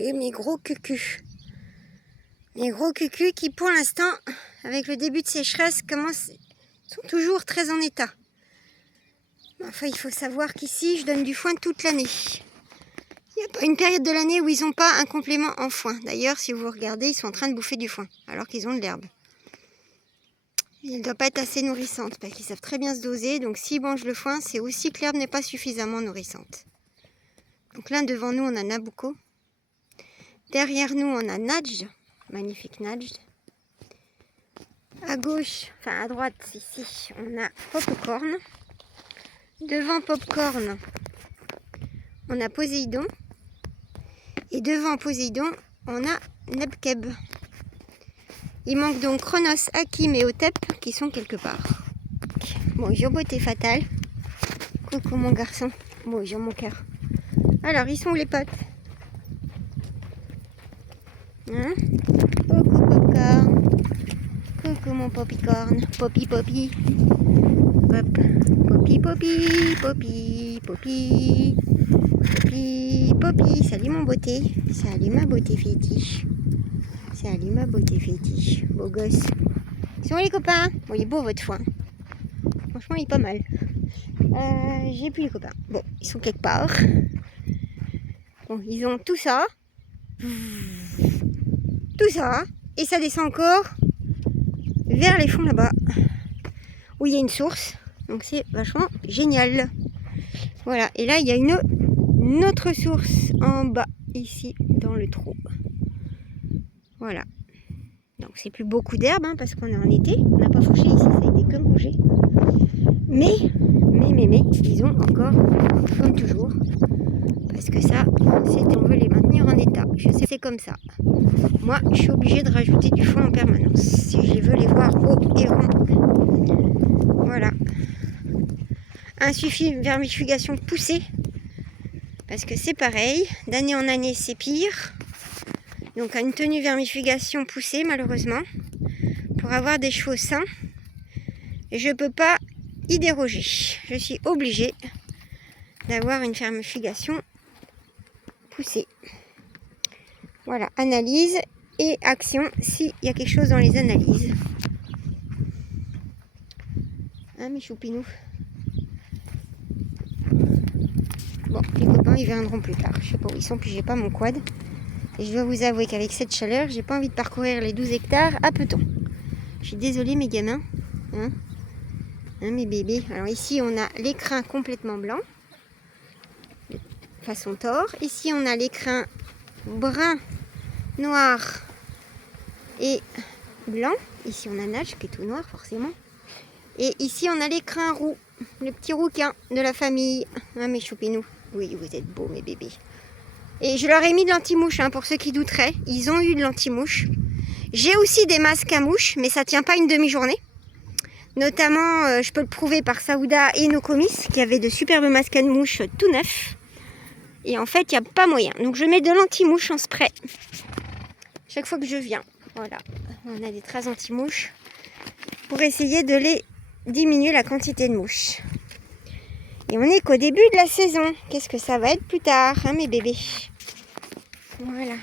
Et mes gros cucus. Les gros cucus qui, pour l'instant, avec le début de sécheresse, sont toujours très en état. Enfin, il faut savoir qu'ici, je donne du foin toute l'année. Il n'y a pas une période de l'année où ils n'ont pas un complément en foin. D'ailleurs, si vous regardez, ils sont en train de bouffer du foin, alors qu'ils ont de l'herbe. Elle ne doit pas être assez nourrissante, parce qu'ils savent très bien se doser. Donc s'ils mangent le foin, c'est aussi que l'herbe n'est pas suffisamment nourrissante. Donc là, devant nous, on a Nabucco. Derrière nous, on a Najd. Magnifique Najd. À gauche, enfin à droite, ici, on a Popcorn. Devant Popcorn, on a Poséidon. Et devant Poséidon, on a Nebkeb. Il manque donc Chronos, Hakim et Otep qui sont quelque part. Bonjour beauté fatale. Coucou mon garçon. Bonjour mon cœur. Alors, ils sont où les potes? Hein? Coucou Popcorn. Coucou mon Poppycorn. Poppy Poppy. Pop. Poppy Poppy. Poppy Poppy. Poppy Poppy. Salut mon beauté. Salut ma beauté fétiche. Salut ma beauté fétiche. Beau gosse. Ils sont où les copains? Bon, il est beau votre foin. Franchement, il est pas mal. J'ai plus les copains. Bon, ils sont quelque part. Bon, ils ont tout ça. Tout ça. Et ça descend encore vers les fonds là-bas. Où il y a une source. Donc c'est vachement génial. Voilà. Et là, il y a une autre source en bas. Ici, dans le trou. Voilà. Donc c'est plus beaucoup d'herbe hein, parce qu'on est en été. On n'a pas fauché ici, ça a été que mangé. Mais, ils ont encore, comme toujours, parce que ça, c'est on veut les maintenir en état. Je sais, c'est comme ça. Moi, je suis obligée de rajouter du foin en permanence si je veux les voir hauts et ronds. Voilà. Un suivi vermifugation poussée, parce que c'est pareil, d'année en année, c'est pire. Donc, une tenue vermifugation poussée, malheureusement, pour avoir des chevaux sains. Et je ne peux pas y déroger. Je suis obligée d'avoir une vermifugation poussée. Voilà, analyse et action s'il y a quelque chose dans les analyses. Hein, mes choupinous? Bon, les copains, ils viendront plus tard. Je sais pas où ils sont, puis j'ai pas mon quad. Et je dois vous avouer qu'avec cette chaleur, j'ai pas envie de parcourir les 12 hectares à peloton. Je suis désolée, mes gamins. Hein, mes bébés. Alors ici, on a l'écrin complètement blanc. Façon tord. Ici, on a l'écrin brun, noir et blanc. Ici, on a Nage qui est tout noir, forcément. Et ici, on a l'écrin roux. Le petit rouquin de la famille. Hein, mes choupinous. Oui, vous êtes beaux, mes bébés. Et je leur ai mis de l'anti-mouche, hein, pour ceux qui douteraient. Ils ont eu de l'anti-mouche. J'ai aussi des masques à mouche, mais ça ne tient pas une demi-journée. Notamment, je peux le prouver par Saouda et Nokomis, qui avaient de superbes masques à mouche tout neufs. Et en fait, il n'y a pas moyen. Donc, je mets de l'anti-mouche en spray. Chaque fois que je viens. Voilà. On a des traces anti-mouche. Pour essayer de les diminuer la quantité de mouches. Et on n'est qu'au début de la saison. Qu'est-ce que ça va être plus tard, hein, mes bébés? Voilà.